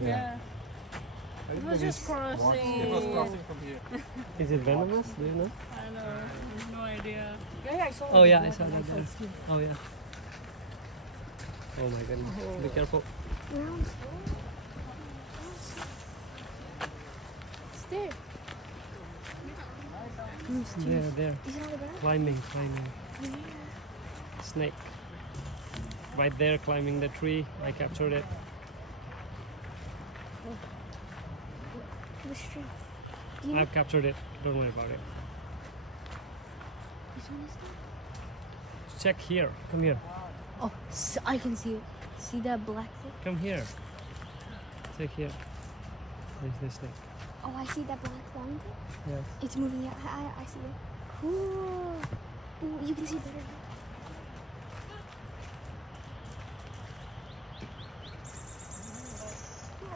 Yeah. It was just crossing. It was crossing from here. Is it venomous? Do you know? I don't know. There's no idea. Yeah, I saw Oh it. yeah, I saw that there. Oh yeah. Oh my goodness. Be careful. It's there. There. Is it on the ground? Climbing. Snake. Right there, climbing the tree. I captured it. Which tree? Do you know I've captured it. Don't worry about it. which one is that? Check here. Come here. Oh, I can see it. See that black thing? Come here. Check here. There's this snake. Oh, I see that black long thing. Yes. It's moving. Yeah, I see it. Cool. Ooh, you can see better now.